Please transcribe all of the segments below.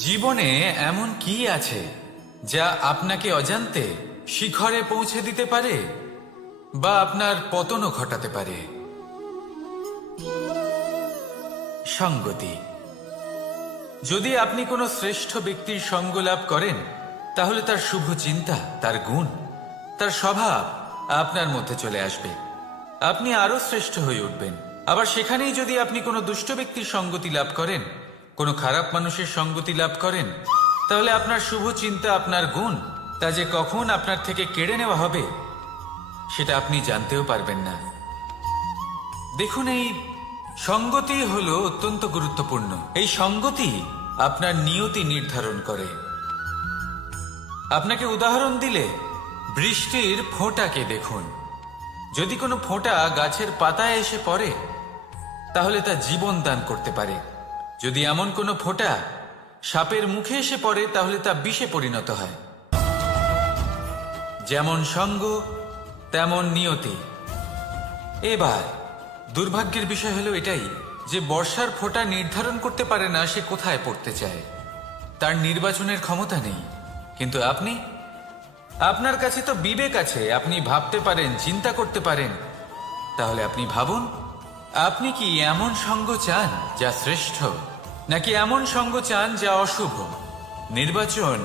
জীবনে এমন কি আছে যা আপনাকে অজান্তে শিখরে পৌঁছে দিতে পারে বা আপনার পতনও ঘটাতে পারে? সঙ্গতি। যদি আপনি কোনো শ্রেষ্ঠ ব্যক্তির সঙ্গ লাভ করেন, তাহলে তার শুভ চিন্তা, তার গুণ, তার স্বভাব আপনার মধ্যে চলে আসবে। আপনি আরো শ্রেষ্ঠ হয়ে উঠবেন। আবার সেখানেই যদি আপনি কোনো দুষ্ট ব্যক্তির সঙ্গতি লাভ করেন, কোনো খারাপ মানুষের সঙ্গতি লাভ করেন, তাহলে আপনার শুভ চিন্তা, আপনার গুণ, তা যে কখন আপনার থেকে কেড়ে নেওয়া হবে সেটা আপনি জানতেও পারবেন না। দেখুন, এই সঙ্গতি হলো অত্যন্ত গুরুত্বপূর্ণ। এই সঙ্গতি আপনার নিয়তি নির্ধারণ করে। আপনাকে উদাহরণ দিলে, বৃষ্টির ফোঁটাকে দেখুন। যদি কোনো ফোঁটা গাছের পাতায় এসে পড়ে, তাহলে তা জীবন দান করতে পারে। যদি এমন কোনো ফোঁটা সাপের মুখে এসে পড়ে, তাহলে তা বিষে পরিণত হয়। যেমন সঙ্গ, তেমন নিয়তি। এবার দুর্ভাগ্যের বিষয় হলো এটাই যে বর্ষার ফোঁটা নির্ধারণ করতে পারে না সে কোথায় পড়তে চায়। তার নির্বাচনের ক্ষমতা নেই। কিন্তু আপনার কাছে তো বিবেক আছে, আপনি ভাবতে পারেন, চিন্তা করতে পারেন। তাহলে আপনি ভাবুন, আপনি কি এমন সঙ্গ চান যা শ্রেষ্ঠ, নাকি এমন সঙ্গ চান যা অশুভ? নির্বাচন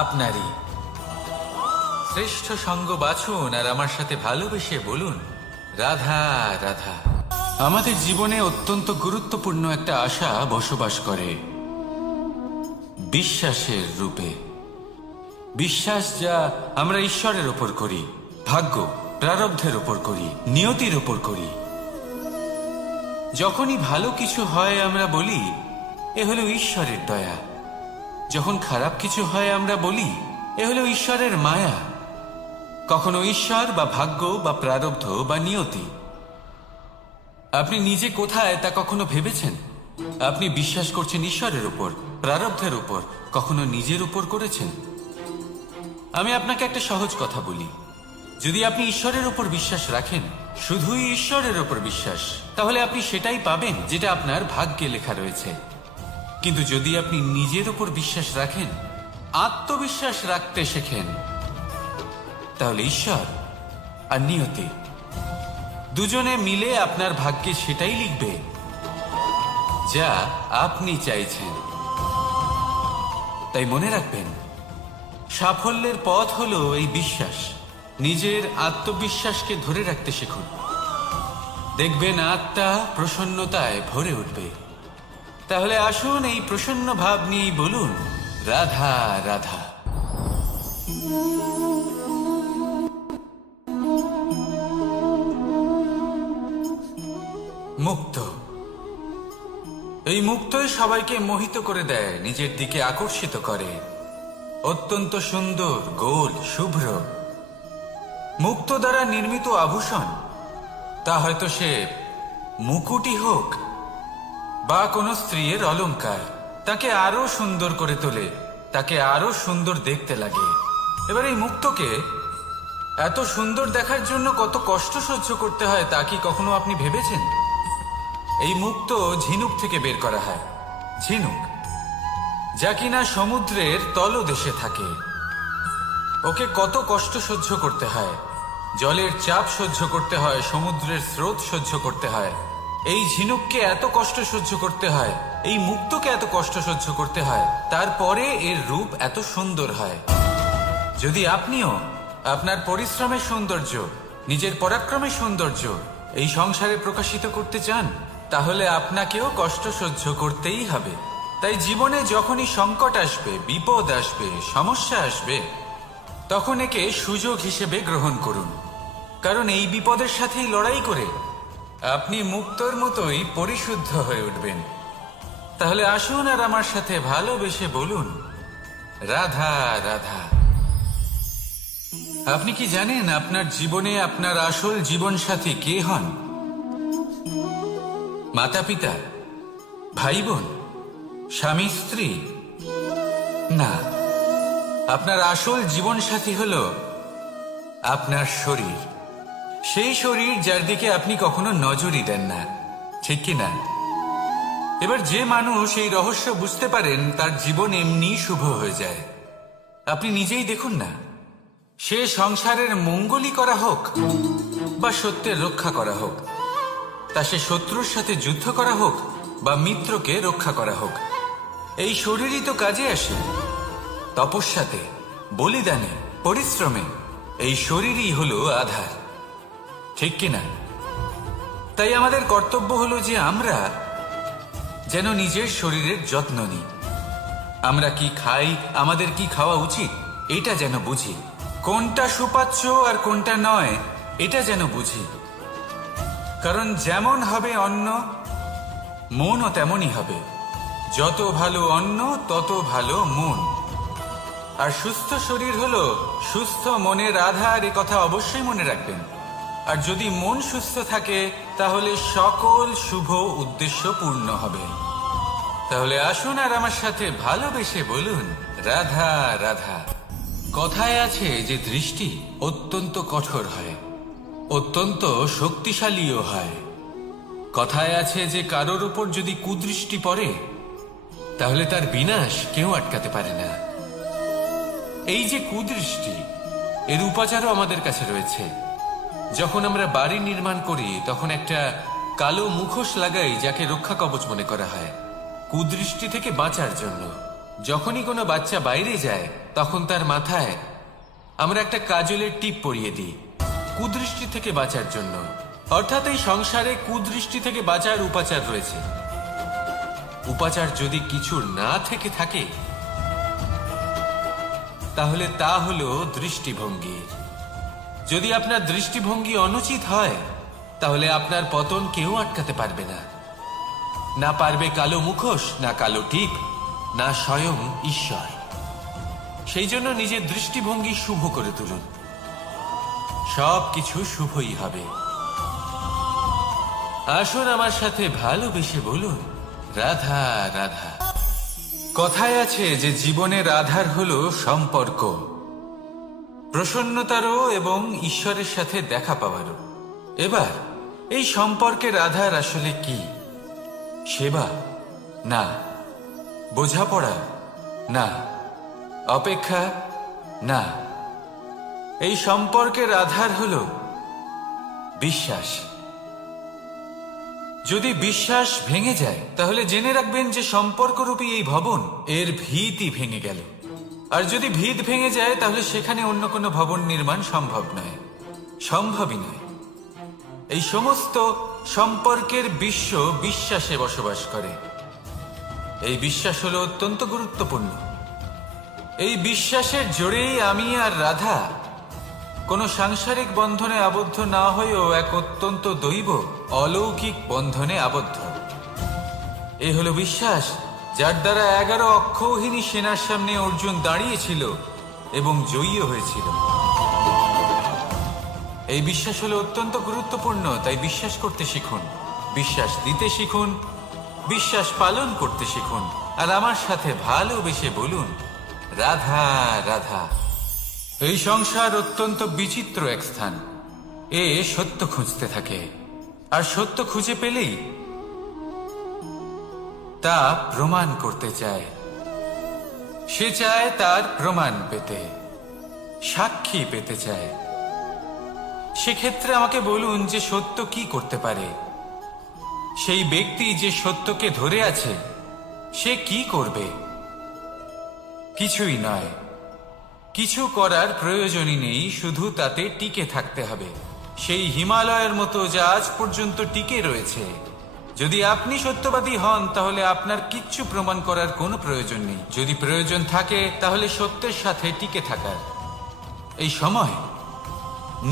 আপনারই। শ্রেষ্ঠ সঙ্গ বাছুন আর আমার সাথে ভালোবেসে বলুন, রাধা রাধা। আমাদের জীবনে অত্যন্ত গুরুত্বপূর্ণ একটা আশা বসবাস করে, বিশ্বাসের রূপে। বিশ্বাস যা আমরা ঈশ্বরের ওপর করি, ভাগ্য, প্রারব্ধের ওপর করি, নিয়তির ওপর করি। যখনই ভালো কিছু হয় আমরা বলি এ হলো ঈশ্বরের দয়া। যখন খারাপ কিছু হয় আমরা বলি এ হলো ঈশ্বরের মায়া। কখনো ঈশ্বর বা ভাগ্য বা প্রারব্ধ বা নিয়তি। আপনি নিজে কোথায় তা কখনো ভেবেছেন? আপনি বিশ্বাস করছেন ঈশ্বরের উপর, প্রারব্ধের উপর, কখনো নিজের উপর করেছেন? আমি আপনাকে একটা সহজ কথা বলি, যদি আপনি ঈশ্বরের উপর বিশ্বাস রাখেন, শুধুই ঈশ্বরের উপর বিশ্বাস, তাহলে আপনি সেটাই পাবেন যেটা আপনার ভাগ্যে লেখা রয়েছে। কিন্তু যদি আপনি নিজের উপর বিশ্বাস রাখেন, আত্মবিশ্বাস রাখতে শেখেন, তাহলে ঈশ্বর আর নিয়তি দুজনে মিলে আপনার ভাগ্যে সেটাই লিখবে যা আপনি চাইছেন। তাই মনে রাখবেন, সাফল্যের পথ হলো এই বিশ্বাস। নিজের আত্মবিশ্বাসকে ধরে রাখতে শিখুন। দেখবেন আত্মা প্রসন্নতায় ভরে উঠবে। তাহলে আসুন এই প্রসন্ন ভাব নিয়ে বলুন, রাধা রাধা। মুক্ত। এই মুক্তই সবাইকে মোহিত করে দেয়, নিজের দিকে আকর্ষিত করে। অত্যন্ত সুন্দর, গোল, শুভ্র। মুক্ত দ্বারা নির্মিত আভূষণ, তা হয়তো সে মুকুটই হোক বা কোনো স্ত্রীর অলংকার, তাকে আরো সুন্দর করে তোলে, তাকে আরো সুন্দর দেখতে লাগে। এবার এই মুক্তকে এত সুন্দর দেখার জন্য কত কষ্ট সহ্য করতে হয় তা কি কখনো আপনি ভেবেছেন? এই মুক্ত ঝিনুক থেকে বের করা হয়। ঝিনুক যা কিনা সমুদ্রের তলদেশে থাকে। ওকে কত কষ্ট সহ্য করতে হয়, জলের চাপ সহ্য করতে হয়, সমুদ্রের স্রোত সহ্য করতে হয়। এই ঝিনুককে এত কষ্ট সহ্য করতে হয়, এই মুক্তকে এত কষ্ট সহ্য করতে হয়, তারপরে এর রূপ এত সুন্দর হয়। যদি আপনিও আপনার পরিশ্রমের সৌন্দর্য, নিজের পরাক্রমের সৌন্দর্য এই সংসারে প্রকাশিত করতে চান, তাহলে আপনাকেও কষ্ট সহ্য করতেই হবে। তাই জীবনে যখনই সংকট আসবে, বিপদ আসবে, সমস্যা আসবে, তখন একে সুযোগ হিসেবে গ্রহণ করুন। কারণ এই বিপদের সাথেই লড়াই করে আপনি মুক্তর মতোই পরিশুদ্ধ হয়ে উঠবেন। তাহলে আসুন আর আমার সাথে ভালোবেসে বলুন, রাধা রাধা। আপনি কি জানেন আপনার জীবনে আপনার আসল জীবনসাথী কে হন? মাতা পিতা, ভাই বোন, স্বামী স্ত্রী? না, আপনার আসল জীবনসাথী হলো আপনার শরীর। সেই শরীর যার দিকে আপনি কখনো নজরই দেন না, ঠিক কি না? এবার যে মানুষ এই রহস্য বুঝতে পারেন তার জীবন এমনি শুভ হয়ে যায়। আপনি নিজেই দেখুন না, সে সংসারের মঙ্গলই করা হোক বা সত্যের রক্ষা করা হোক, তা সে শত্রুর সাথে যুদ্ধ করা হোক বা মিত্রকে রক্ষা করা হোক, এই শরীরই তো কাজে আসে। তপস্যাতে, বলিদানে, পরিশ্রমে এই শরীরই হলো আধার, ঠিক কিনা? তাই আমাদের কর্তব্য হলো যে আমরা যেন নিজের শরীরের যত্ন নিই। আমরা কি খাই, আমাদের কি খাওয়া উচিত, এটা যেন বুঝি। কোনটা সুপাচ্য আর কোনটা নয়, এটা যেন বুঝি। কারণ যেমন হবে অন্ন, মনও তেমনই হবে। যত ভালো অন্ন তত ভালো মন। আর সুস্থ শরীর হলো সুস্থ মনের আধার, এ কথা অবশ্যই মনে রাখবেন। আর যদি মন সুস্থ থাকে তাহলে সকল শুভ উদ্দেশ্য পূর্ণ হবে। তাহলে আসুন আর আমার সাথে ভালোবেসে বলুন, রাধা রাধা। কথায় আছে যে দৃষ্টি অত্যন্ত কঠোর হয়, অত্যন্ত শক্তিশালীও হয়। কথায় আছে যে কারোর উপর যদি কুদৃষ্টি পড়ে তাহলে তার বিনাশ কেউ আটকাতে পারে না। এই যে কুদৃষ্টি, এর উপাচারও আমাদের কাছে রয়েছে। যখন আমরা বাড়ি নির্মাণ করি তখন একটা কালো মুখোশ লাগাই, যাকে রক্ষা কবচ মনে করা হয়, কুদৃষ্টি থেকে বাঁচার জন্য। যখনই কোনো বাচ্চা বাইরে যায় তখন তার মাথায় আমরা একটা কাজলের টিপ পরিয়ে দিই, কুদৃষ্টি থেকে বাঁচার জন্য। অর্থাৎ এই সংসারে কুদৃষ্টি থেকে বাঁচার উপাচার রয়েছে। উপাচার যদি কিছু না থেকে থাকে তাহলে তা হলো দৃষ্টিভঙ্গি। যদি আপনার দৃষ্টিভঙ্গি অনুচিত হয় তাহলে আপনার পতন কেউ আটকাতে পারবে না। না পারবে কালো মুখোশ, না কালো টিপ, না স্বয়ং ঈশ্বর। সেই জন্য নিজের দৃষ্টিভঙ্গি শুভ করে তুলুন, সব কিছু শুভই হবে। আসুন আমার সাথে ভালোবেসে বলুন, রাধা রাধা। কথায় আছে যে জীবনের আধার হলো সম্পর্ক, প্রসন্নতারও এবং ঈশ্বরের সাথে দেখা পাওয়ারও। এবার এই সম্পর্কের আধার আসলে কি? সেবা? না। বোঝাপড়া? না। অপেক্ষা? না। এই সম্পর্কের আধার হলো বিশ্বাস। যদি বিশ্বাস ভেঙে যায় তাহলে জেনে রাখবেন যে সম্পর্করূপী এই ভবন, এর ভিতই ভেঙে গেল। আর যদি ভিত ভেঙে যায় তাহলে সেখানে অন্য কোনো ভবন নির্মাণ সম্ভব নয়, সম্ভবই নয়। এই সমস্ত সম্পর্কের বিশ্ব বিশ্বাসে বসবাস করে। এই বিশ্বাস হলো অত্যন্ত গুরুত্বপূর্ণ। এই বিশ্বাসের জোরেই আমি আর রাধা কোনো সাংসারিক বন্ধনে আবদ্ধ না হয়েও এক অত্যন্ত দৈব অলৌকিক বন্ধনে আবদ্ধ। এই হলো বিশ্বাস, যার দ্বারা 11 অক্ষৌহিনী সেনার সামনে অর্জুন দাঁড়িয়েছিল এবং জয়ী হয়েছিল। এই বিশ্বাস হলো অত্যন্ত গুরুত্বপূর্ণ। তাই বিশ্বাস করতে শিখুন, বিশ্বাস দিতে শিখুন, বিশ্বাস পালন করতে শিখুন। আর আমার সাথে ভালোবেসে বলুন, রাধা রাধা। এই সংসার অত্যন্ত বিচিত্র এক স্থান। এ সত্য খুঁজতে থাকে, আর সত্য খুঁজে পেলেই তা প্রমাণ করতে চায়। সে চায় তার প্রমাণ পেতে, সাক্ষী পেতে চায়। সেক্ষেত্রে আমাকে বলুন যে সত্য কি করতে পারে? সেই ব্যক্তি যে সত্যকে ধরে আছে সে কি করবে? কিছুই নয়, কিছু করার প্রয়োজনই নেই, শুধু তাতে টিকে থাকতে হবে। সেই হিমালয়ের মতো যা আজ পর্যন্ত টিকে রয়েছে। যদি আপনি সত্যবাদী হন তাহলে আপনার কিচ্ছু প্রমাণ করার কোনো প্রয়োজন নেই। যদি প্রয়োজন থাকে তাহলে সত্যের সাথে টিকে থাকার। এই সময়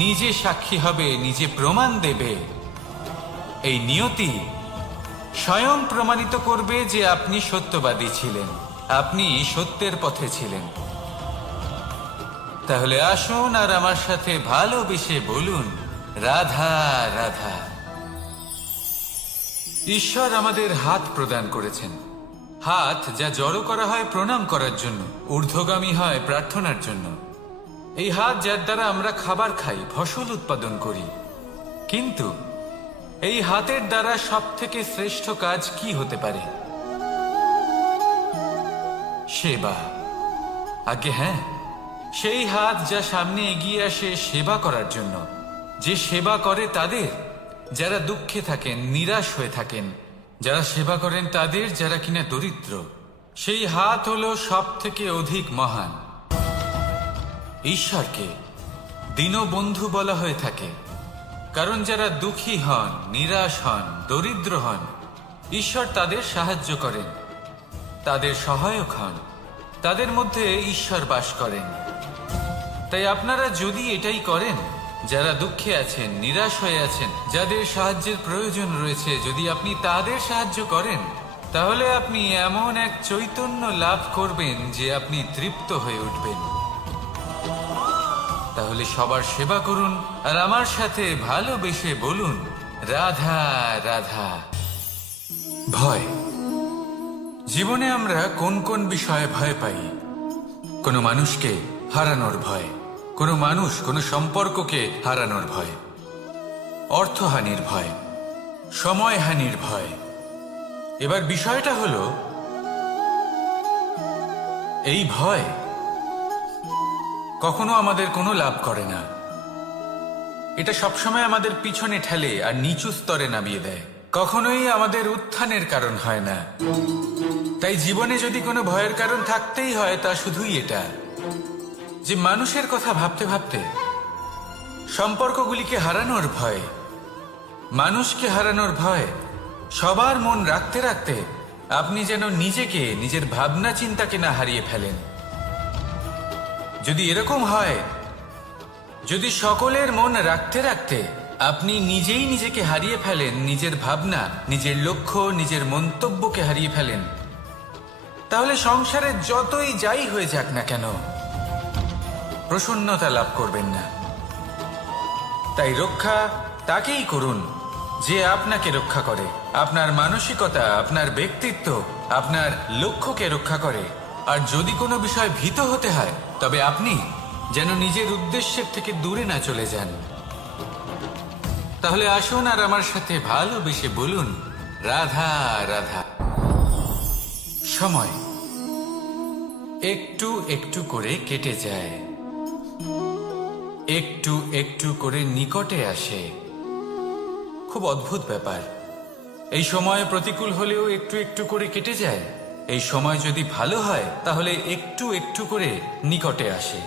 নিজে সাক্ষী হবে, নিজে প্রমাণ দেবে। এই নিয়তি স্বয়ং প্রমাণিত করবে যে আপনি সত্যবাদী ছিলেন, আপনি সত্যের পথে ছিলেন। তাহলে আসুন আর আমার সাথে ভালোবেসে বলুন, রাধা রাধা। ঈশ্বর আমাদের হাত প্রদান করেছেন। হাত যা জড়ো করা হয় প্রণাম করার জন্য, ঊর্ধ্বগামী হয় প্রার্থনার জন্য। এই হাত যার দ্বারা আমরা খাবার খাই, ফসল উৎপাদন করি। কিন্তু এই হাতের দ্বারা সবথেকে শ্রেষ্ঠ কাজ কি হতে পারে? সেবা। আগে হ্যাঁ, সেই হাত যা সামনে এগিয়ে আসে সেবা করার জন্য, যে সেবা করে তাদের যারা দুঃখে থাকেন, নিরাশ হয়ে থাকেন, যারা সেবা করেন তাদের যারা কিনা দরিদ্র, সেই হাত হলো সব থেকে অধিক মহান। ঈশ্বরকে দীনবন্ধু বলা হয়ে থাকে, কারণ যারা দুঃখী হন, নিরাশ হন, দরিদ্র হন, ঈশ্বর তাদের সাহায্য করেন, তাদের সহায়ক হন, তাদের মধ্যে ঈশ্বর বাস করেন। তাই আপনারা যদি এটাই করেন, যারা দুঃখে আছেন, নিরাশ হয়ে আছেন, যাদের সাহায্যের প্রয়োজন রয়েছে, যদি আপনি তাদের সাহায্য করেন, তাহলে আপনি এমন এক চৈতন্য লাভ করবেন যে আপনি তৃপ্ত হয়ে উঠবেন। তাহলে সবার সেবা করুন আর আমার সাথে ভালোবেসে বলুন, রাধা রাধা। ভয়। জীবনে আমরা কোন কোন বিষয়ে ভয় পাই? কোনো মানুষকে হারানোর ভয়, কোনো মানুষ, কোনো সম্পর্ককে হারানোর ভয়, অর্থহানির ভয়, সময়হানির ভয়। এবার বিষয়টা হলো, এই ভয় কখনো আমাদের কোনো লাভ করে না। এটা সবসময় আমাদের পিছনে ঠেলে আর নিচু স্তরে নামিয়ে দেয়, কখনোই আমাদের উত্থানের কারণ হয় না। তাই জীবনে যদি কোনো ভয়ের কারণ থাকতেই হয়, তা শুধুই এটা যে মানুষের কথা ভাবতে ভাবতে, সম্পর্কগুলিকে হারানোর ভয়, মানুষকে হারানোর ভয়, সবার মন রাখতে রাখতে আপনি যেন নিজেকে, নিজের ভাবনা চিন্তাকে না হারিয়ে ফেলেন। যদি এরকম হয়, যদি সকলের মন রাখতে রাখতে আপনি নিজেই নিজেকে হারিয়ে ফেলেন, নিজের ভাবনা, নিজের লক্ষ্য, নিজের মন্তব্যকে হারিয়ে ফেলেন, তাহলে সংসারে যতই যাই হয়ে যাক না কেন, প্রসন্নতা লাভ করবেন না। তাই রক্ষা তাকেই করুন যে আপনাকে রক্ষা করে, আপনার মানসিকতা, আপনার ব্যক্তিত্ব, আপনার লক্ষ্যকে রক্ষা করে। আর যদি কোনো বিষয় ভীত হতে হয়, তবে আপনি যেন নিজের উদ্দেশ্যের থেকে দূরে না চলে যান। তাহলে আসুন আর আমার সাথে ভালোবেসে বলুন, রাধা রাধা। সময় একটু একটু করে কেটে যায়, একটু একটু করে নিকটে আসে। খুব অদ্ভুত ব্যাপার। এই সময় প্রতিকূল হলেও একটু একটু করে কেটে যায়। এই সময় যদি ভালো হয়, তাহলে একটু একটু করে নিকটে আসে।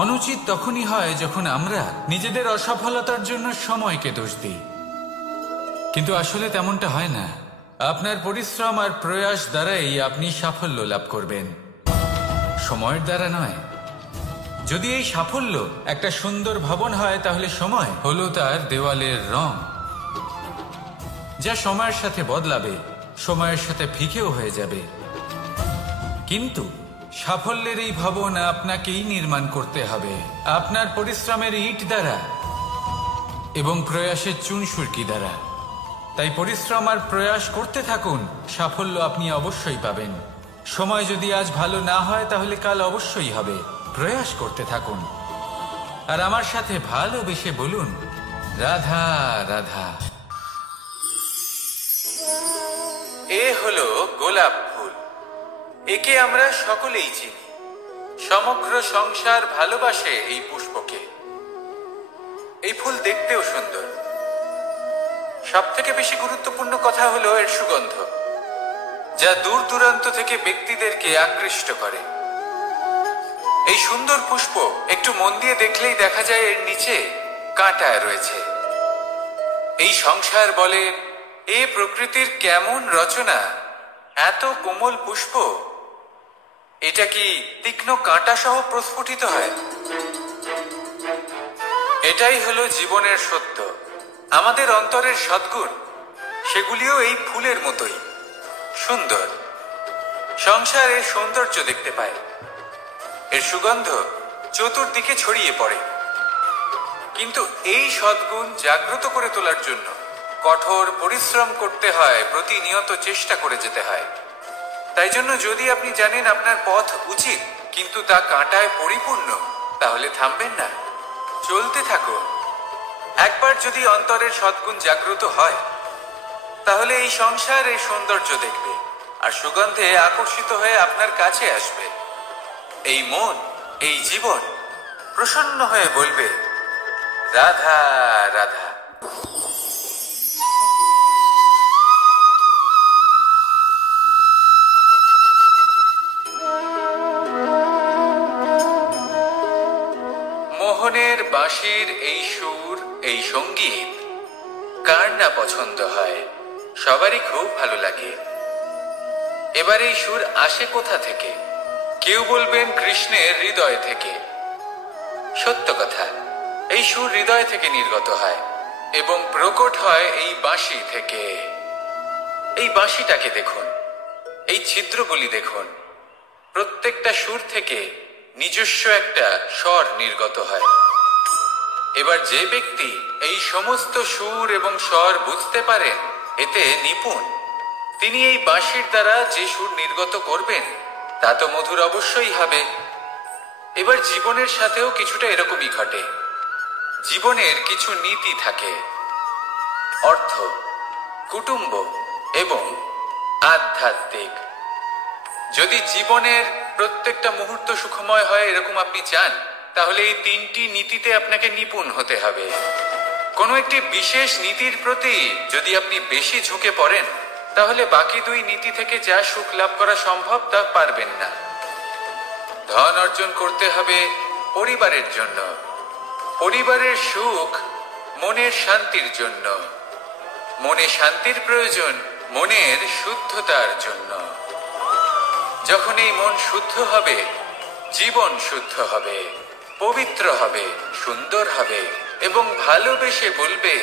অনুচিত তখনই হয় যখন আমরা নিজেদের অসফলতার জন্য সময়কে দোষ দিই, কিন্তু আসলে তেমনটা হয় না। আপনার পরিশ্রম আর প্রয়াস দ্বারাই আপনি সাফল্য লাভ করবেন, সময়ের দ্বারা নয়। যদি এই সাফল্য একটা সুন্দর ভবন হয়, তাহলে সময় হলো তার দেওয়ালের রং, যা সময়ের সাথে বদলাবে, সময়ের সাথে ফিকেও হয়ে যাবে। কিন্তু সাফল্যের এই ভবন আপনাকেই নির্মাণ করতে হবে, আপনার পরিশ্রমের ইট দ্বারা এবং প্রয়াসের চুনসুরকি দ্বারা। তাই পরিশ্রম আর প্রয়াস করতে থাকুন, সাফল্য আপনি অবশ্যই পাবেন। সময় যদি আজ ভালো না হয়, তাহলে কাল অবশ্যই হবে। প্রয়াস করতে থাকুন আর আমার সাথে ভালোবেসে বলুন, রাধা রাধা। এ হলো গোলাপ ফুল। একে আমরা সকলেই চিনি। সমগ্র সংসার ভালোবাসে এই পুষ্পকে। এই ফুল দেখতেও সুন্দর। সবথেকে বেশি গুরুত্বপূর্ণ কথা হলো এর সুগন্ধ, যা দূর দূরান্ত থেকে ব্যক্তিদেরকে আকৃষ্ট করে। এই সুন্দর পুষ্প একটু মন দিয়ে দেখলেই দেখা যায় এর নিচে কাঁটা রয়েছে। এই সংসার বলে, এ প্রকৃতির কেমন রচনা, এত কোমল পুষ্প, এটা কি তীক্ষ্ণ কাঁটা সহ প্রস্ফুটিত হয়? এটাই হলো জীবনের সত্য। আমাদের অন্তরের সদ্গুণ, সেগুলিও এই ফুলের মতোই সুন্দর। সংসার এর সৌন্দর্য দেখতে পায়, এর সুগন্ধ চতুর্দিকে ছড়িয়ে পড়ে। কিন্তু এই সদ্গুণ জাগ্রত করে তোলার জন্য কঠোর পরিশ্রম করতে হয়, প্রতিনিয়ত চেষ্টা করে যেতে হয়। তাই জন্য যদি আপনি জানেন আপনার পথ উচিত, কিন্তু তা কাঁটায় পরিপূর্ণ, তাহলে থামবেন না, চলতে থাকুন। একবার যদি অন্তরের সদ্গুণ জাগ্রত হয়, তাহলে এই সংসার এর সৌন্দর্য দেখবে, আর সুগন্ধে আকর্ষিত হয়ে আপনার কাছে আসবে। এই মন, এই জীবন প্রসন্ন হয়ে বলবে, রাধা রাধা। মোহনের বাঁশির এই সুর, এই সঙ্গীত কার না পছন্দ হয়? সবারই খুব ভালো লাগে। এবার এই সুর আসে কোথা থেকে? কেউ বলবেন কৃষ্ণের হৃদয় থেকে। সত্য কথা, এই সুর হৃদয় থেকে নির্গত হয় এবং প্রকট হয় এই বাঁশি থেকে। এই বাঁশিটাকে দেখুন, এই ছিদ্রগুলি দেখুন। প্রত্যেকটা সুর থেকে নিজস্ব একটা স্বর নির্গত হয়। এবার যে ব্যক্তি এই সমস্ত সুর এবং স্বর বুঝতে পারেন, এতে নিপুণ, তিনি এই বাঁশির দ্বারা যে সুর নির্গত করবেন তা তো মধুর অবশ্যই হবে। এবার জীবনের সাথেও কিছুটা এরকমই ঘটে। জীবনের কিছু নীতি থাকে, অর্থ, কুটুম্ব এবং আধ্যাত্মিক। যদি জীবনের প্রত্যেকটা মুহূর্ত সুখময় হয় এরকম আপনি চান, তাহলে এই তিনটি নীতিতে আপনাকে নিপুণ হতে হবে। কোনো একটি বিশেষ নীতির প্রতি যদি আপনি বেশি ঝুঁকে পড়েন, তাহলে বাকি দুই নীতি থেকে যা সুখ লাভ করা সম্ভব তা পারবেন না। ধন অর্জন করতে হবে পরিবারের জন্য, পরিবারের সুখ মনের শান্তির জন্য, মনে শান্তির প্রয়োজন মনের শুদ্ধতার জন্য। যখন এই মন শুদ্ধ হবে, জীবন শুদ্ধ হবে, পবিত্র হবে, সুন্দর হবে এবং ভালোবেসে বলবে,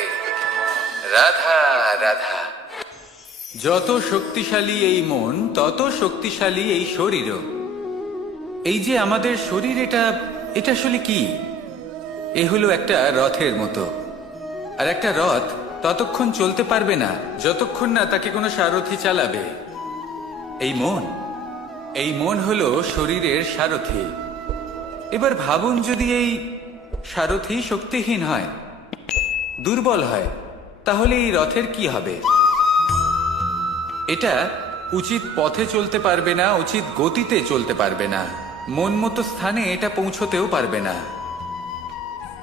রাধা রাধা। যত শক্তিশালী এই মন, তত শক্তিশালী এই শরীরও। এই যে আমাদের শরীর, এটা আসলে কি? এ হলো একটা রথের মতো। আর একটা রথ ততক্ষণ চলতে পারবে না যতক্ষণ না তাকে কোনো সারথি চালাবে। এই মন হলো শরীরের সারথি। এবার ভাবুন, যদি এই সারথি শক্তিহীন হয়, দুর্বল হয়, তাহলে এই রথের কি হবে? এটা উচিত পথে চলতে পারবে না, উচিত গতিতে চলতে পারবে না, মন মতো স্থানে এটা পৌঁছতেও পারবে না।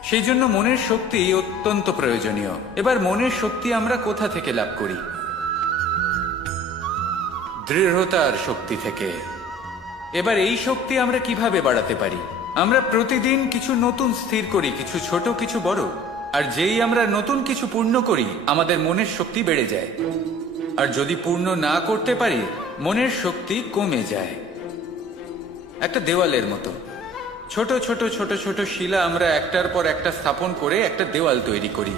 সেই জন্য মনের শক্তি অত্যন্ত প্রয়োজনীয়। এবার মনের শক্তি আমরা কোথা থেকে লাভ করি? দৃঢ়তার শক্তি থেকে। এবার এই শক্তি আমরা কিভাবে বাড়াতে পারি? আমরা প্রতিদিন কিছু নতুন স্থির করি, কিছু ছোট কিছু বড়। আর যেই আমরা নতুন কিছু পূর্ণ করি, আমাদের মনের শক্তি বেড়ে যায়। আর যদি পূর্ণ না করতে পারি, মনের শক্তি কমে যায়। একটা দেওয়ালের মতো ছোট ছোট ছোট ছোট শিলা আমরা একটার পর একটা স্থাপন করে একটা দেওয়াল তৈরি করি।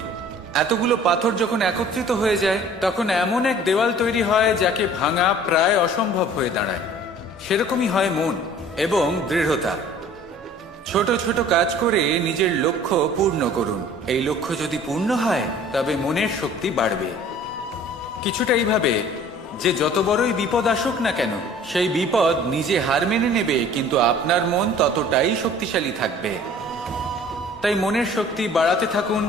এতগুলো পাথর যখন একত্রিত হয়ে যায়, তখন এমন এক দেওয়াল তৈরি হয় যাকে ভাঙা প্রায় অসম্ভব হয়ে দাঁড়ায়। সেরকমই হয় মন এবং দৃঢ়তা। ছোট ছোট কাজ করে নিজের লক্ষ্য পূর্ণ করুন। এই লক্ষ্য যদি পূর্ণ হয়, তবে মনের শক্তি বাড়বে। কিছুটা এইভাবে যে যত বড়ই বিপদ আসুক না কেন, সেই বিপদ নিজে হার মেনে নেবে, কিন্তু আপনার মন ততটাই শক্তিশালী থাকবে। তাই মনের শক্তি বাড়াতে থাকুন,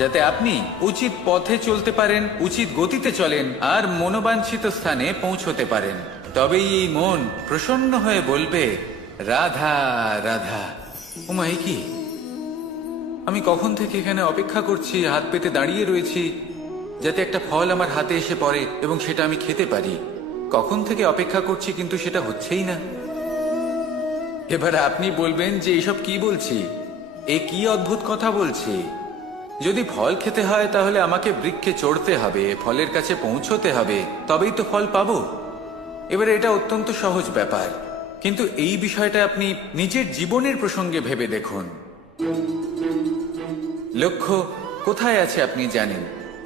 যাতে আপনি উচিত পথে চলতে পারেন, উচিত গতিতে চলেন আর মনোবাঞ্ছিত স্থানে পৌঁছতে পারেন। তবেই এই মন প্রসন্ন হয়ে বলবে, রাধা রাধা। ওমাই কি, আমি কখন থেকে এখানে অপেক্ষা করছি, হাত পেতে দাঁড়িয়ে রয়েছি যাতে একটা ফল আমার হাতে এসে পড়ে এবং সেটা আমি খেতে পারি। কখন থেকে অপেক্ষা করছি, কিন্তু সেটা হচ্ছেই না। এবার আপনি বলবেন যে এসব কি বলছি, এ কি অদ্ভুত কথা বলছি। যদি ফল খেতে হয় তাহলে আমাকে বৃক্ষে চড়তে হবে, ফলের কাছে পৌঁছতে হবে, তবেই তো ফল পাবো। এবারে এটা অত্যন্ত সহজ ব্যাপার, কিন্তু এই বিষয়টা আপনি নিজের জীবনের প্রসঙ্গে ভেবে দেখুন। লক্ষ্য কোথায় আছে আপনি জানেন,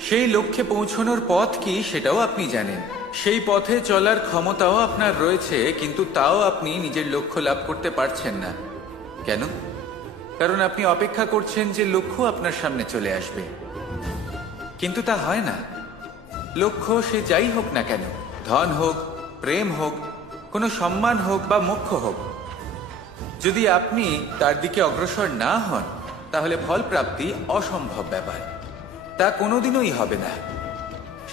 সেই লক্ষ্যে পৌঁছানোর পথ কি সেটাও আপনি জানেন, সেই পথে চলার ক্ষমতাও আপনার রয়েছে, কিন্তু তাও আপনি নিজের লক্ষ্য লাভ করতে পারছেন না। কেন? কারণ আপনি অপেক্ষা করছেন যে লক্ষ্য আপনার সামনে চলে আসবে, কিন্তু তা হয় না। লক্ষ্য সে যাই হোক না কেন, ধন হোক, প্রেম হোক, কোনো সম্মান হোক বা মোক্ষ হোক, যদি আপনি তার দিকে অগ্রসর না হন, তাহলে ফল প্রাপ্তি অসম্ভব ব্যাপার। তা কোনোদিনই হবে না।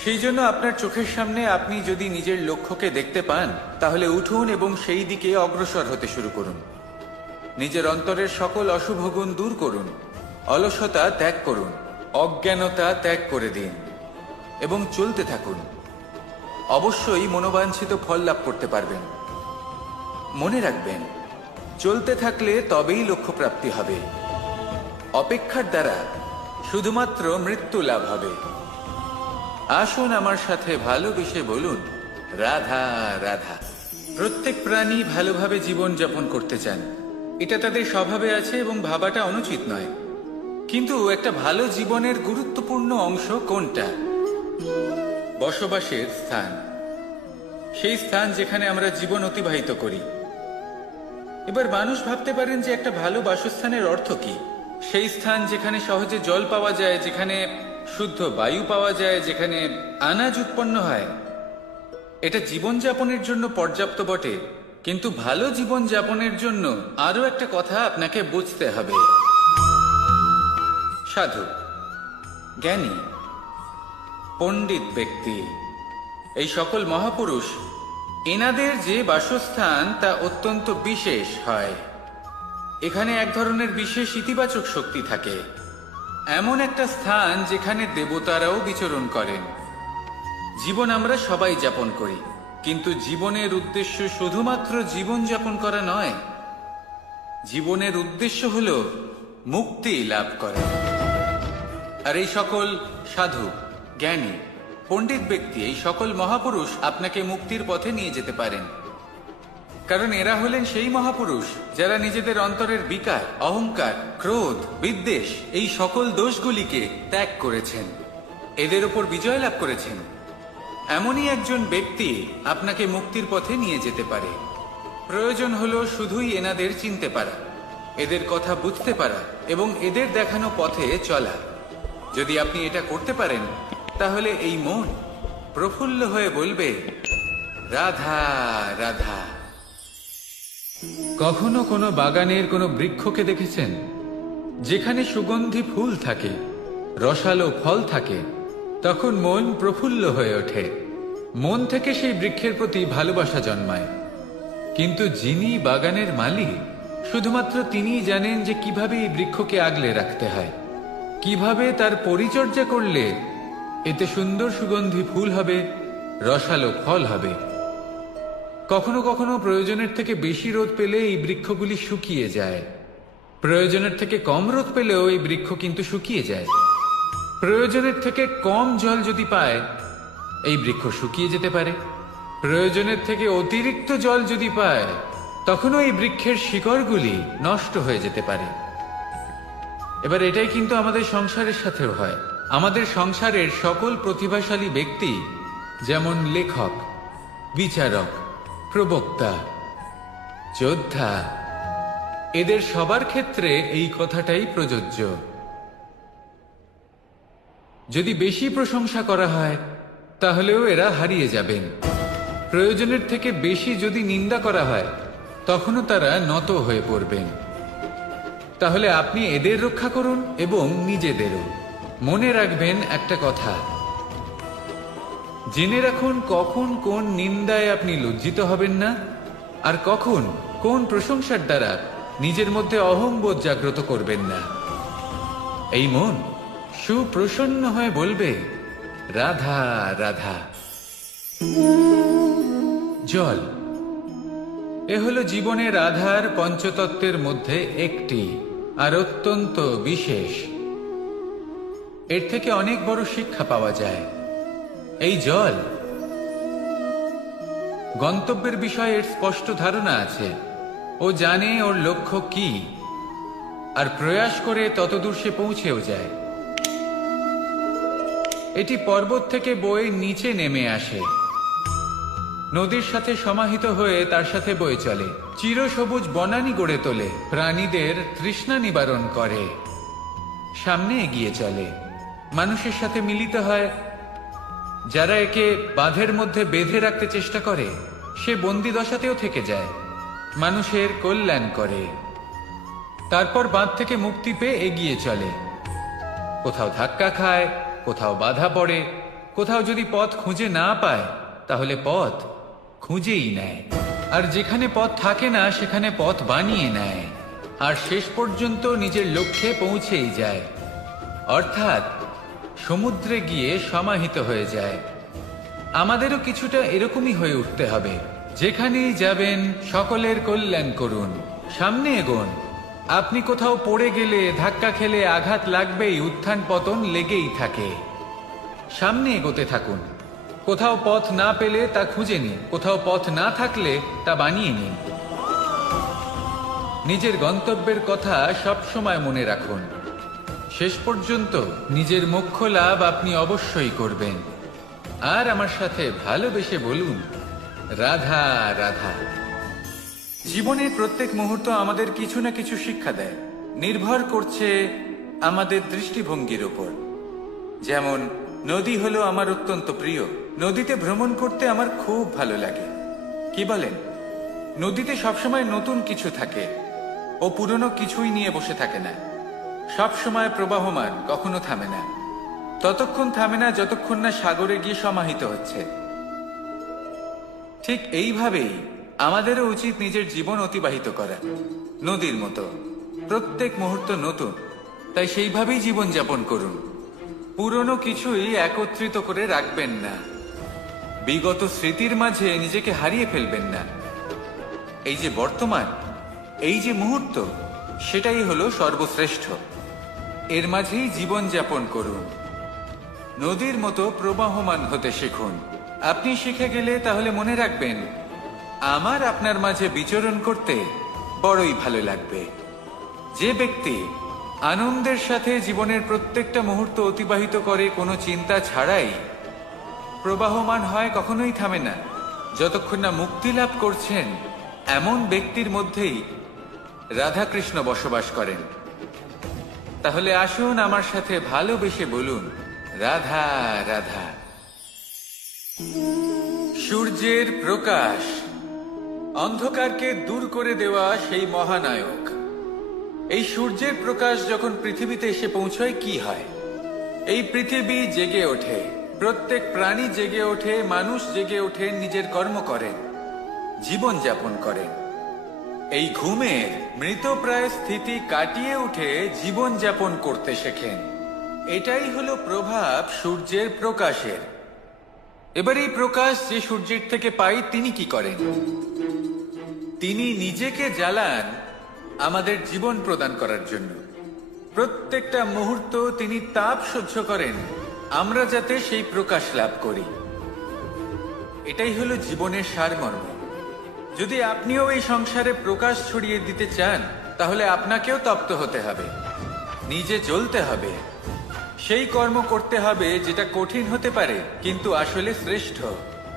সেই জন্য আপনার চোখের সামনে আপনি যদি নিজের লক্ষ্যকে দেখতে পান, তাহলে উঠুন এবং সেই দিকে অগ্রসর হতে শুরু করুন। নিজের অন্তরের সকল অশুভ গুণ দূর করুন, অলসতা ত্যাগ করুন, অজ্ঞানতা ত্যাগ করে দিন এবং চলতে থাকুন। অবশ্যই মনোবাঞ্ছিত ফল লাভ করতে পারবেন। মনে রাখবেন, চলতে থাকলে তবেই লক্ষ্যপ্রাপ্তি হবে। অপেক্ষার দ্বারা শুধুমাত্র মৃত্যু লাভ হবে। আসুন আমার সাথে ভালোবেসে বলুন, রাধা রাধা। প্রত্যেক প্রাণী ভালোভাবে জীবন যাপন করতে চান, এটা তাদের স্বভাবে আছে এবং ভাবাটা অনুচিত নয়। কিন্তু একটা ভালো জীবনের গুরুত্বপূর্ণ অংশ কোনটা? বসবাসের স্থান, সেই স্থান যেখানে আমরা জীবন অতিবাহিত করি। এবার মানুষ ভাবতে পারেন যে একটা ভালো বাসস্থানের অর্থ কি? সেই স্থান যেখানে সহজে জল পাওয়া যায়, যেখানে শুদ্ধ বায়ু পাওয়া যায়, যেখানে আনাজ উৎপন্ন হয়। এটা জীবনযাপনের জন্য পর্যাপ্ত বটে, কিন্তু ভালো জীবনযাপনের জন্য আরো একটা কথা আপনাকে বুঝতে হবে। সাধু, জ্ঞানী, পণ্ডিত ব্যক্তি, এই সকল মহাপুরুষ, এনাদের যে বাসস্থান তা অত্যন্ত বিশেষ হয়। এখানে এক ধরনের বিশেষ ইতিবাচক শক্তি থাকে, এমন একটা স্থান যেখানে দেবতারাও বিচরণ করেন। জীবন আমরা সবাই যাপন করি, কিন্তু জীবনের উদ্দেশ্য শুধুমাত্র জীবন যাপন করা নয়। জীবনের উদ্দেশ্য হল মুক্তি লাভ করা। আর এই সকল সাধু, জ্ঞানী, পণ্ডিত ব্যক্তি, এই সকল মহাপুরুষ আপনাকে মুক্তির পথে নিয়ে যেতে পারেন। কারণ এরা হলেন সেই মহাপুরুষ যারা নিজেদের অন্তরের বিকার, অহংকার, ক্রোধ, বিদ্বেষ, এই সকল দোষগুলিকে ত্যাগ করেছেন, এদের ওপর বিজয় লাভ করেছেন। এমনই একজন ব্যক্তি আপনাকে মুক্তির পথে নিয়ে যেতে পারে। প্রয়োজন হলো শুধুই এনাদের চিনতে পারা, এদের কথা বুঝতে পারা এবং এদের দেখানো পথে চলা। যদি আপনি এটা করতে পারেন, তাহলে এই মন প্রফুল্ল হয়ে বলবে, রাধা রাধা। কখনো কোনো বাগানের কোনো বৃক্ষকে দেখেছেন যেখানে সুগন্ধি ফুল থাকে, রসালো ফল থাকে? তখন মন প্রফুল্ল হয়ে ওঠে, মন থেকে সেই বৃক্ষের প্রতি ভালোবাসা জন্মায়। কিন্তু যিনি বাগানের মালিক, শুধুমাত্র তিনিই জানেন যে কিভাবে এই বৃক্ষকে আগলে রাখতে হয়, কিভাবে তার পরিচর্যা করলে এতে সুন্দর সুগন্ধি ফুল হবে, রসালো ফল হবে। কখনো কখনো প্রয়োজনের থেকে বেশি রোদ পেলে এই বৃক্ষগুলি শুকিয়ে যায়, প্রয়োজনের থেকে কম রোদ পেলেও এই বৃক্ষ কিন্তু শুকিয়ে যায়। প্রয়োজনের থেকে কম জল যদি পায়, এই বৃক্ষ শুকিয়ে যেতে পারে। প্রয়োজনের থেকে অতিরিক্ত জল যদি পায়, তখনও এই বৃক্ষের শিকড়গুলি নষ্ট হয়ে যেতে পারে। এবার এটাই কিন্তু আমাদের সংসারের সাথেও হয়। আমাদের সংসারের সকল প্রতিভাশালী ব্যক্তি, যেমন লেখক, বিচারক, প্রবক্তা, যোদ্ধা, এদের সবার ক্ষেত্রে এই কথাটাই প্রযোজ্য। যদি বেশি প্রশংসা করা হয়, তাহলেও এরা হারিয়ে যাবেন। প্রয়োজনের থেকে বেশি যদি নিন্দা করা হয়, তখনও তারা নত হয়ে পড়বেন। তাহলে আপনি এদের রক্ষা করুন এবং নিজেদেরও। মনে রাখবেন একটা কথা, জেনে রাখুন কখন কোন নিন্দায় আপনি লজ্জিত হবেন না, আর কখন কোন প্রশংসার দ্বারা নিজের মধ্যে অহংবোধ জাগ্রত করবেন না। এই মন সুপ্রসন্ন হয়ে বলবে, রাধা রাধা। জল, এ হলো জীবনের আধার পঞ্চতত্ত্বের মধ্যে একটি, আর অত্যন্ত বিশেষ। এর থেকে অনেক বড় শিক্ষা পাওয়া যায়। এই জল, গন্তব্যের বিষয়ে এর স্পষ্ট ধারণা আছে। ও জানে ওর লক্ষ্য কি, আর প্রয়াস করে ততদূর সে পৌঁছেও যায়। এটি পর্বত থেকে বয়ে নিচে নেমে আসে, নদীর সাথে সমাহিত হয়ে তার সাথে বয়ে চলে, চিরসবুজ বনানী গড়ে তোলে, প্রাণীদের তৃষ্ণা নিবারণ করে, সামনে এগিয়ে চলে, মানুষের সাথে মিলিত হয়। যারা একে বাঁধের মধ্যে বেঁধে রাখতে চেষ্টা করে, সে বন্দি দশাতেও থেকে যায়, মানুষের কল্যাণ করে। তারপর বাঁধ থেকে মুক্তি পেয়ে এগিয়ে চলে, কোথাও ধাক্কা খায়, কোথাও বাধা পড়ে, কোথাও যদি পথ খুঁজে না পায় তাহলে পথ খুঁজেই নেয়, আর যেখানে পথ থাকে না সেখানে পথ বানিয়ে নেয়, আর শেষ পর্যন্ত নিজের লক্ষ্যে পৌঁছেই যায়, অর্থাৎ সমুদ্রে গিয়ে সমাহিত হয়ে যায়। আমাদেরও কিছুটা এরকমই হয়ে উঠতে হবে। যেখানেই যাবেন সকলের কল্যাণ করুন, সামনে এগোন। আপনি কোথাও পড়ে গেলে, ধাক্কা খেলে আঘাত লাগবেই, উত্থান পতন লেগেই থাকে। সামনে এগোতে থাকুন। কোথাও পথ না পেলে তা খুঁজে নিন, কোথাও পথ না থাকলে তা বানিয়ে নিন। নিজের গন্তব্যের কথা সব সময় মনে রাখুন। শেষ পর্যন্ত নিজের মোক্ষ লাভ আপনি অবশ্যই করবেন। আর আমার সাথে ভালোবেসে বলুন, রাধা রাধা। জীবনের প্রত্যেক মুহূর্ত আমাদের কিছু না কিছু শিক্ষা দেয়, নির্ভর করছে আমাদের দৃষ্টিভঙ্গির উপর। যেমন নদী হলো আমার অত্যন্ত প্রিয়। নদীতে ভ্রমণ করতে আমার খুব ভালো লাগে। কি বলেন? নদীতে সবসময় নতুন কিছু থাকে, ও পুরনো কিছুই নিয়ে বসে থাকে না। সব সময় প্রবাহমান, কখনো থামে না। ততক্ষণ থামে না যতক্ষণ না সাগরে গিয়ে সমাহিত হচ্ছে। ঠিক এইভাবেই আমাদেরও উচিত নিজের জীবন অতিবাহিত করা, নদীর মতো। প্রত্যেক মুহূর্ত নতুন, তাই সেইভাবেই জীবন যাপন করুন। পুরনো কিছুই একত্রিত করে রাখবেন না, বিগত স্মৃতির মাঝে নিজেকে হারিয়ে ফেলবেন না। এই যে বর্তমান, এই যে মুহূর্ত, সেটাই হলো সর্বশ্রেষ্ঠ। এর মাঝেই জীবন যাপন করুন। নদীর মতো প্রবাহমান হতে শিখুন। আপনি শিখে গেলে তাহলে মনে রাখবেন, আমার আপনার মাঝে বিচরণ করতে বড়ই ভালো লাগবে। যে ব্যক্তি আনন্দের সাথে জীবনের প্রত্যেকটা মুহূর্ত অতিবাহিত করে কোনো চিন্তা ছাড়াই, প্রবাহমান হয়, কখনোই থামে না, যতক্ষণ না মুক্তি লাভ করছেন, এমন ব্যক্তির মধ্যেই রাধাকৃষ্ণ বসবাস করেন। তাহলে আসুন আমার সাথে ভালোবেসে বলুন, রাধা রাধা। সূর্যের প্রকাশ, অন্ধকারকে দূর করে দেওয়া সেই মহানায়ক। এই সূর্যের প্রকাশ যখন পৃথিবীতে এসে পৌঁছয়, কি হয়? এই পৃথিবী জেগে ওঠে, প্রত্যেক প্রাণী জেগে ওঠে, মানুষ জেগে ওঠে, নিজের কর্ম করেন, জীবন যাপন করেন। এই ঘুমের মৃতপ্রায় স্থিতি কাটিয়ে উঠে জীবন যাপন করতে শেখেন। এটাই হলো প্রভাব সূর্যের প্রকাশের। এবার এই প্রকাশ যে সূর্যের থেকে পাই, তিনি কি করেন? তিনি নিজেকে জ্বালান আমাদের জীবন প্রদান করার জন্য। প্রত্যেকটা মুহূর্ত তিনি তাপ সহ্য করেন, আমরা যাতে সেই প্রকাশ লাভ করি। এটাই হলো জীবনের সারমর্ম। যদি আপনিও এই সংসারে প্রকাশ ছড়িয়ে দিতে চান, তাহলে আপনাকেও তপ্ত হতে হবে, নিজে জ্বলতে হবে, সেই কর্ম করতে হবে যেটা কঠিন হতে পারে কিন্তু আসলে শ্রেষ্ঠ।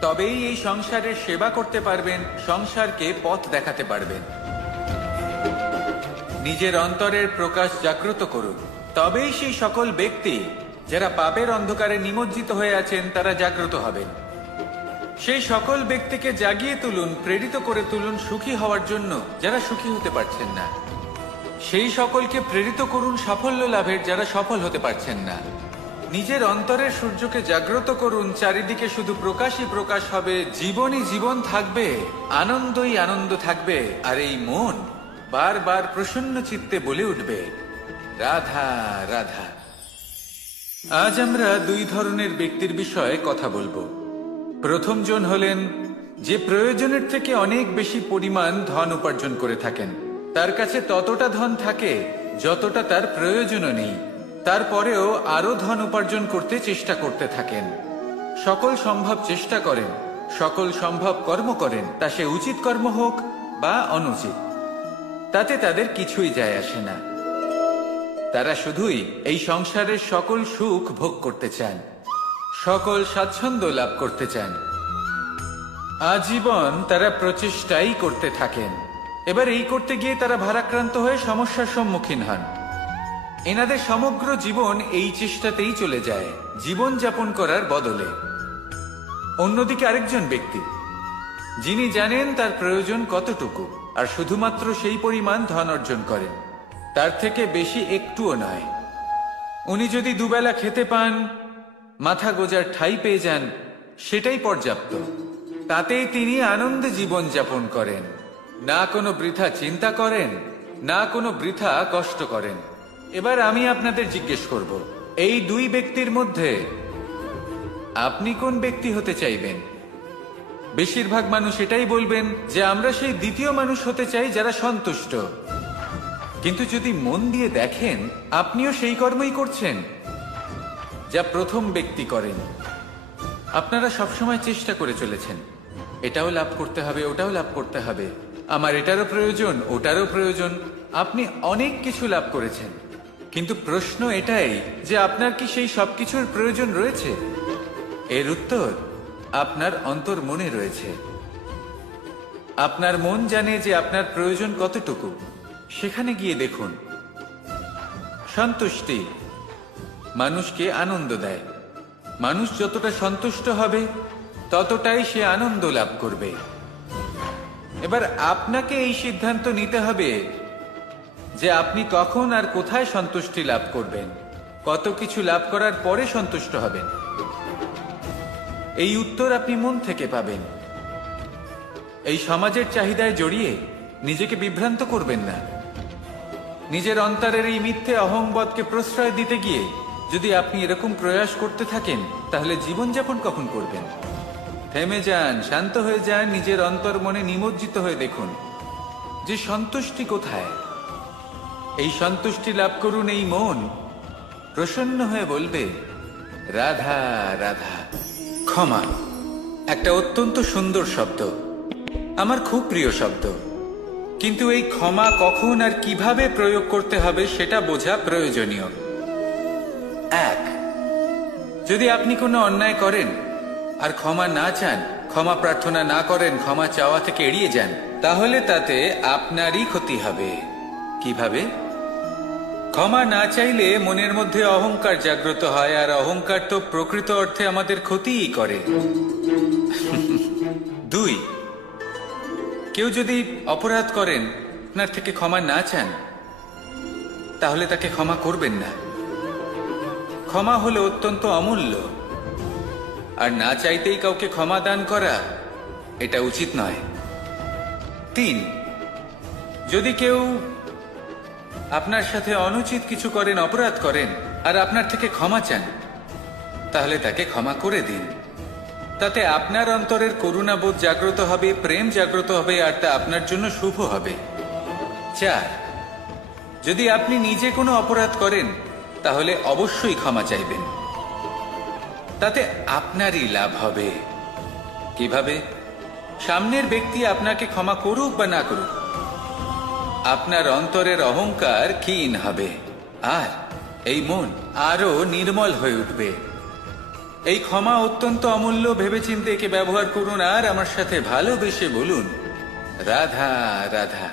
তবেই এই সংসারের সেবা করতে পারবেন, সংসারকে পথ দেখাতে পারবেন। নিজের অন্তরের প্রকাশ জাগ্রত করুন, তবেই সেই সকল ব্যক্তি যারা পাপের অন্ধকারে নিমজ্জিত হয়ে আছেন, তারা জাগ্রত হবেন। সেই সকল ব্যক্তিকে জাগিয়ে তুলুন, প্রেরিত করে তুলুন সুখী হওয়ার জন্য যারা সুখী হতে পারছেন না। সেই সকলকে প্রেরিত করুন সাফল্য লাভের যারা সফল হতে পারছেন না। নিজের অন্তরের সূর্যকে জাগ্রত করুন, চারিদিকে শুধু প্রকাশই প্রকাশ হবে, জীবনই জীবন থাকবে, আনন্দই আনন্দ থাকবে, আর এই মন বারবার প্রসন্ন চিত্তে বলে উঠবে, রাধা রাধা। আজ আমরা দুই ধরনের ব্যক্তির বিষয়ে কথা বলবো। প্রথম জন হলেন যে প্রয়োজনের থেকে অনেক বেশি পরিমাণ ধন উপার্জন করে থাকেন। তার কাছে ততটা ধন থাকে যতটা তার প্রয়োজনও নেই, তারপরেও আরো ধন উপার্জন করতে চেষ্টা করতে থাকেন। সকল সম্ভব চেষ্টা করেন, সকল সম্ভব কর্ম করেন, তা সে উচিত কর্ম হোক বা অনুচিত, তাতে তাদের কিছুই যায় আসে না। তারা শুধুই এই সংসারের সকল সুখ ভোগ করতে চান, সকল স্বাচ্ছন্দ্য লাভ করতে চান। আজীবন তারা প্রচেষ্টাই করতে থাকেন। এবার এই করতে গিয়ে তারা ভারাক্রান্ত হয়ে সমস্যার সম্মুখীন হন। এনাদের সমগ্র জীবন এই চেষ্টাতেই চলে যায়, জীবন যাপন করার বদলে। অন্যদিকে আরেকজন ব্যক্তি যিনি জানেন তার প্রয়োজন কতটুকু, আর শুধুমাত্র সেই পরিমাণ ধন অর্জন করেন, তার থেকে বেশি একটুও নয়। উনি যদি দুবেলা খেতে পান মাথা গোজার ঠাঁই পেয়ে যান, সেটাই পর্যাপ্ত। তাতেই তিনি আনন্দে জীবন যাপন করেন, না কোনো বৃথা চিন্তা করেন, না কোনো বৃথা কষ্ট করেন। এবার আমি আপনাদের জিজ্ঞেস করব, এই দুই ব্যক্তির মধ্যে আপনি কোন ব্যক্তি হতে চাইবেন? বেশিরভাগ মানুষ এটাই বলবেন যে আমরা সেই দ্বিতীয় মানুষ হতে চাই যারা সন্তুষ্ট। কিন্তু যদি মন দিয়ে দেখেন, আপনিও সেই কর্মই করছেন যা প্রথম ব্যক্তি করেন। আপনারা সবসময় চেষ্টা করে চলেছেন, এটাও লাভ করতে হবে, ওটাও লাভ করতে হবে, আমার এটারও প্রয়োজন, ওটারও প্রয়োজন। আপনি অনেক কিছু লাভ করেছেন, কিন্তু প্রশ্ন এটাই যে আপনার কি সেই সবকিছুর প্রয়োজন রয়েছে? এর উত্তর আপনার অন্তর মনে রয়েছে। আপনার মন জানে যে আপনার প্রয়োজন কতটুকু। সেখানে গিয়ে দেখুন। সন্তুষ্টি মানুষকে আনন্দ দেয়। মানুষ যতটা সন্তুষ্ট হবে ততটাই সে আনন্দ লাভ করবে। এবার আপনাকে এই সিদ্ধান্ত নিতে হবে যে আপনি কখন আর কোথায় সন্তুষ্টি লাভ করবেন, কত কিছু লাভ করার পরে সন্তুষ্ট হবেন। এই উত্তর আপনি মন থেকে পাবেন। এই সমাজের চাহিদায় জড়িয়ে নিজেকে বিভ্রান্ত করবেন না। নিজের অন্তরের এই মিথ্যে অহংবোধকে প্রশ্রয় দিতে গিয়ে যদি আপনি এরকম প্রয়াস করতে থাকেন, তাহলে জীবনযাপন কখন করবেন? থেমে যান, শান্ত হয়ে যান, নিজের অন্তর মনে নিমজ্জিত হয়ে দেখুন যে সন্তুষ্টি কোথায়। এই সন্তুষ্টি লাভ করুন। এই মন প্রসন্ন হয়ে বলবে, রাধা রাধা। ক্ষমা একটা অত্যন্ত সুন্দর শব্দ, আমার খুব প্রিয় শব্দ, কিন্তু এই ক্ষমা কখন আর কিভাবে প্রয়োগ করতে হবে সেটা বোঝা প্রয়োজনীয়। এক, যদি আপনি কোনো অন্যায় করেন আর ক্ষমা না চান, ক্ষমা প্রার্থনা না করেন, ক্ষমা চাওয়া থেকে এড়িয়ে যান, তাহলে তাতে আপনারই ক্ষতি হবে। কিভাবে? ক্ষমা না চাইলে মনের মধ্যে অহংকার জাগ্রত হয়, আর অহংকার তো প্রকৃত অর্থে আমাদের ক্ষতিই করে। দুই, কেউ যদি অপরাধ করেন, আপনার থেকে ক্ষমা না চান, তাহলে তাকে ক্ষমা করবেন না। ক্ষমা হলো অত্যন্ত অমূল্য, আর না চাইতেই কাউকে ক্ষমা দান করা এটা উচিত নয়। তিন, যদি কেউ আপনার সাথে অনুচিত কিছু করেন, অপরাধ করেন, আর আপনার থেকে ক্ষমা চান, তাহলে তাকে ক্ষমা করে দিন। তাতে আপনার অন্তরের করুণাবোধ জাগ্রত হবে, প্রেম জাগ্রত হবে, আর তা আপনার জন্য শুভ হবে। চার, যদি আপনি নিজে কোনো অপরাধ করেন, তাহলে অবশ্যই ক্ষমা চাইবেন। তাতে আপনারই লাভ হবে। কিভাবে? সামনের ব্যক্তি আপনাকে ক্ষমা করুক বা না করুক, আপনার অন্তরের অহংকার ক্ষীণ হবে, আর এই মন আরো নির্মল হয়ে উঠবে। এই ক্ষমা অত্যন্ত অমূল্য, ভেবেচিন্তে একে ব্যবহার করুন, আর আমার সাথে ভালোবেসে বলুন, রাধা রাধা।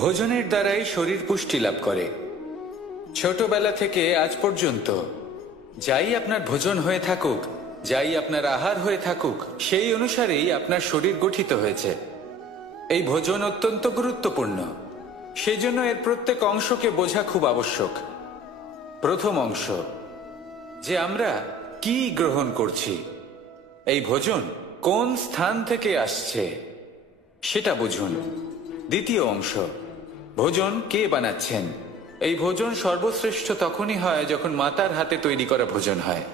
ভোজনের দ্বারাই শরীর পুষ্টি লাভ করে। ছোটবেলা থেকে আজ পর্যন্ত যাই আপনার ভোজন হয়ে থাকুক, যাই আপনার আহার হয়ে থাকুক, সেই অনুসারেই আপনার শরীর গঠিত হয়েছে। এই ভোজন অত্যন্ত গুরুত্বপূর্ণ, সেই জন্য এর প্রত্যেক অংশকে বোঝা খুব আবশ্যক। প্রথম অংশ, যে আমরা কি গ্রহণ করছি, এই ভোজন কোন স্থান থেকে আসছে সেটা বুঝুন। দ্বিতীয় অংশ, ভোজন কে বানাচ্ছেন। এই ভোজন সর্বশ্রেষ্ঠ তখনই হয় যখন মাতার হাতে তৈরি করা ভোজন হয়।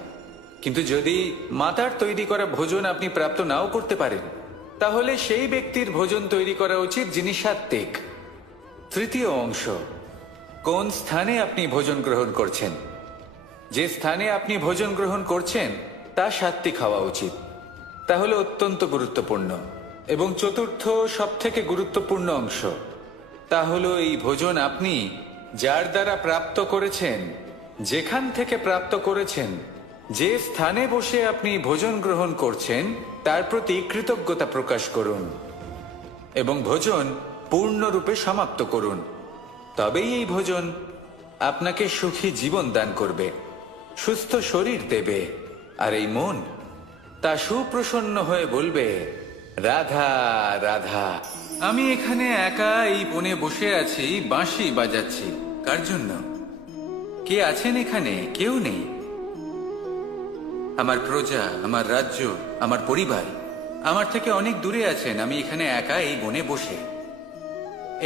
কিন্তু যদি মাতার তৈরি করা ভোজন আপনি প্রাপ্ত নাও করতে পারেন, তাহলে সেই ব্যক্তির ভোজন তৈরি করা উচিত যিনি সাত্ত্বিক। তৃতীয় অংশ, কোন স্থানে আপনি ভোজন গ্রহণ করছেন। যে স্থানে আপনি ভোজন গ্রহণ করছেন তা সাত্ত্বিক হওয়া উচিত। তাহলে অত্যন্ত গুরুত্বপূর্ণ। এবং চতুর্থ সবথেকে গুরুত্বপূর্ণ অংশ, তা হলো এই ভোজন আপনি যার দ্বারা প্রাপ্ত করেছেন, যেখান থেকে প্রাপ্ত করেছেন, যে স্থানে বসে আপনি ভোজন গ্রহণ করছেন তার প্রতি কৃতজ্ঞতা প্রকাশ করুন এবং ভোজন পূর্ণরূপে সমাপ্ত করুন। তবেই এই ভোজন আপনাকে সুখী জীবন দান করবে, সুস্থ শরীর দেবে, আর এই মন তা সুপ্রসন্ন হয়ে বলবে, রাধা রাধা। আমি এখানে একা এই বনে বসে আছি, বাঁশি বাজাচ্ছি, কার জন্য? কে আছেন এখানে? কেউ নেই। আমার প্রজা, আমার রাজ্য, আমার পরিবার আমার থেকে অনেক দূরে আছেন। আমি এখানে একা এই বনে বসে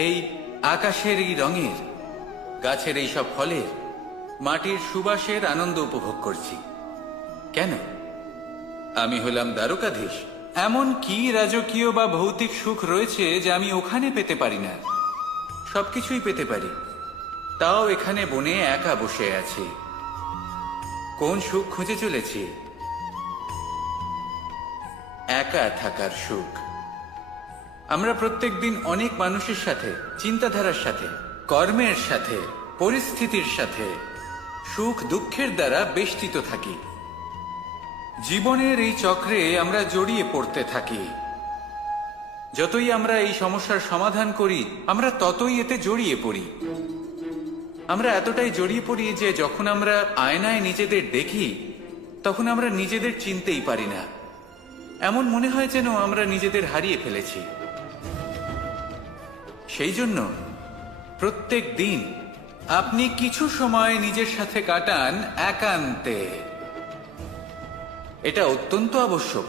এই আকাশের এই রঙের, গাছের এই সব ফলের, মাটির সুবাসের আনন্দ উপভোগ করছি। কেন? আমি হলাম দ্বারকাধীশ। এমন কি রাজকীয় বা ভৌতিক সুখ রয়েছে যে আমি ওখানে পেতে পারি না? সবকিছুই পেতে পারি, তাও এখানে বনে একা বসে আছি। কোন সুখ খুঁজে চলেছি? একা থাকার সুখ। আমরা প্রত্যেকদিন অনেক মানুষের সাথে, চিন্তাধারার সাথে, কর্মের সাথে, পরিস্থিতির সাথে, সুখ দুঃখের দ্বারা বেষ্টিত থাকি। জীবনের এই চক্রে আমরা জড়িয়ে পড়তে থাকি। যতই আমরা এই সমস্যার সমাধান করি, আমরা ততই এতে জড়িয়ে পড়ি। আমরা এতটাই জড়িয়ে পড়ি যে যখন আমরা আয়নায় নিজেদের দেখি, তখন আমরা নিজেদের চিনতেই পারি না। এমন মনে হয় যেন আমরা নিজেদের হারিয়ে ফেলেছি। সেই জন্য প্রত্যেক দিন আপনি কিছু সময় নিজের সাথে কাটান একান্তে। এটা অত্যন্ত আবশ্যক।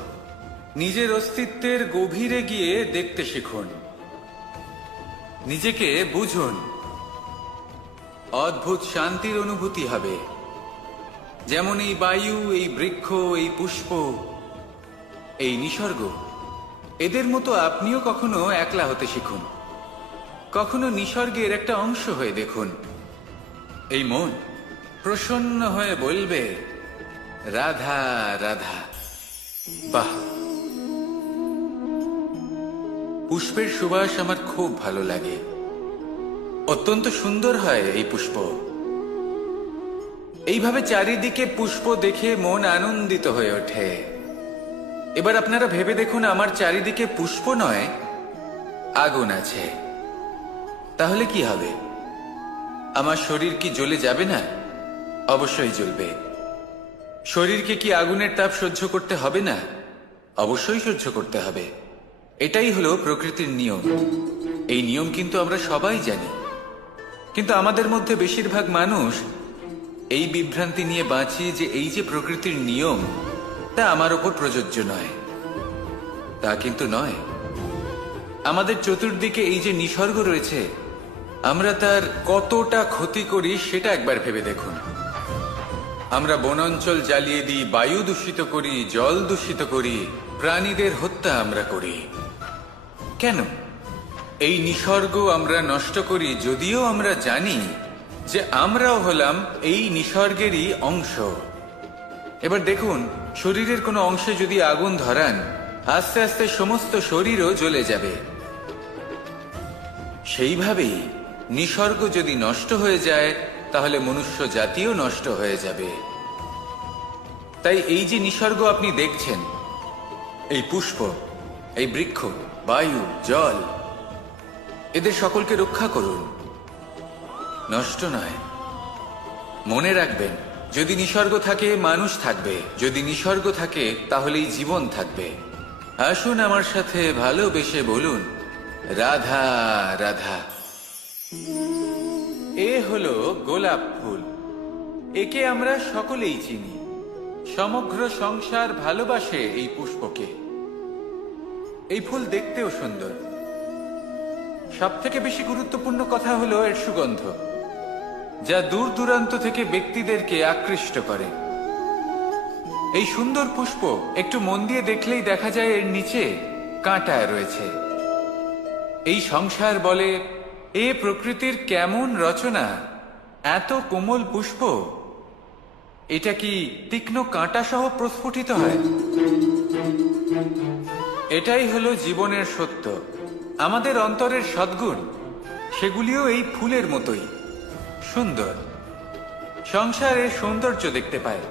নিজের অস্তিত্বের গভীরে গিয়ে দেখতে শিখুন, নিজেকে বুঝুন। অদ্ভুত শান্তির অনুভূতি হবে। যেমন এই বায়ু, এই বৃক্ষ, এই পুষ্প, এই নিসর্গ, এদের মতো আপনিও কখনো একলা হতে শিখুন। কখনো নিসর্গের একটা অংশ হয়ে দেখুন। এই মন প্রসন্ন হয়ে বলবে, রাধা রাধা। বাহ! পুষ্পের সুবাস আমার খুব ভালো লাগে। অত্যন্ত সুন্দর হয় এই পুষ্প। এইভাবে চারিদিকে পুষ্প দেখে মন আনন্দিত হয়ে ওঠে। এবার আপনারা ভেবে দেখুন, আমার চারিদিকে পুষ্প নয়, আগুন আছে। তাহলে কি হবে? আমার শরীর কি জ্বলে যাবে না? অবশ্যই জ্বলবে। শরীরকে কি আগুনের তাপ সহ্য করতে হবে না? অবশ্যই সহ্য করতে হবে। এটাই হলো প্রকৃতির নিয়ম। এই নিয়ম কিন্তু আমরা সবাই জানি, কিন্তু আমাদের মধ্যে বেশিরভাগ মানুষ এই বিভ্রান্তি নিয়ে বাঁচি যে এই যে প্রকৃতির নিয়ম, তা আমার ওপর প্রযোজ্য নয়। তা কিন্তু নয়। আমাদের চতুর্দিকে এই যে নিসর্গ রয়েছে, আমরা তার কতটা ক্ষতি করি সেটা একবার ভেবে দেখুন। আমরা বনাঞ্চল জ্বালিয়ে দিই, বায়ু দূষিত করি, জল দূষিত করি, প্রাণীদের হত্যা আমরা করি। কেন? এই নিসর্গ আমরা নষ্ট করি, যদিও আমরা জানি যে আমরাও হলাম এই নিসর্গেরই অংশ। এবার দেখুন, শরীরের কোনো অংশে যদি আগুন ধরান, আস্তে আস্তে সমস্ত শরীরও জ্বলে যাবে। সেইভাবেই নিসর্গ যদি নষ্ট হয়ে যায়, তাহলে মনুষ্য জাতিও নষ্ট হয়ে যাবে। তাই এই যে নিসর্গ আপনি দেখছেন, এই পুষ্প, এই বৃক্ষ, বায়ু, জল, এদের সকলকে রক্ষা করুন, নষ্ট নয়। মনে রাখবেন, যদি নিসর্গ থাকে মানুষ থাকবে, যদি নিসর্গ থাকে তাহলেই জীবন থাকবে। আসুন আমার সাথে ভালোবেসে বলুন, রাধা রাধা। এ হলো গোলাপ ফুল। একে আমরা সকলেই চিনি। সমগ্র সংসার ভালোবাসে এই পুষ্পকে। এই ফুল দেখতেও সুন্দর। সবথেকে বেশি গুরুত্বপূর্ণ কথা হলো এর সুগন্ধ, যা দূর দূরান্ত থেকে ব্যক্তিদেরকে আকৃষ্ট করে। এই সুন্দর পুষ্প একটু মন দিয়ে দেখলেই দেখা যায় এর নিচে কাঁটা রয়েছে। এই সংসার বলে, এ প্রকৃতির কেমন রচনা, এত কোমল পুষ্প, এটা কি তীক্ষ্ণ কাঁটা সহ প্রস্ফুটিত হয়? এটাই হলো জীবনের সত্য। আমাদের অন্তরের সদ্গুণ, সেগুলিও এই ফুলের মতোই সুন্দর। সংসারের সৌন্দর্য দেখতে পায়,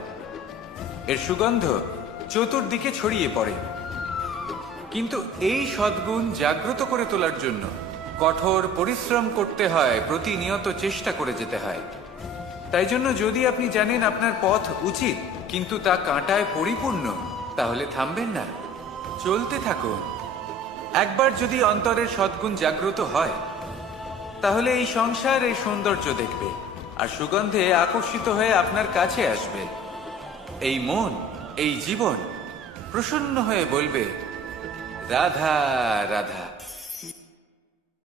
এর সুগন্ধ চতুর্দিকে ছড়িয়ে পড়ে। কিন্তু এই সদ্গুণ জাগ্রত করে তোলার জন্য কঠোর পরিশ্রম করতে হয়, প্রতিনিয়ত চেষ্টা করে যেতে হয়। তাই জন্য যদি আপনি জানেন আপনার পথ উচিত, কিন্তু তা কাঁটায় পরিপূর্ণ, তাহলে থামবেন না, চলতে থাকুন। একবার যদি অন্তরের সদ্গুণ জাগ্রত হয়, তাহলে এই সংসার এই সৌন্দর্য দেখবে আর সুগন্ধে আকর্ষিত হয়ে আপনার কাছে আসবে। এই মন, এই জীবন প্রসন্ন হয়ে বলবে রাধা রাধা।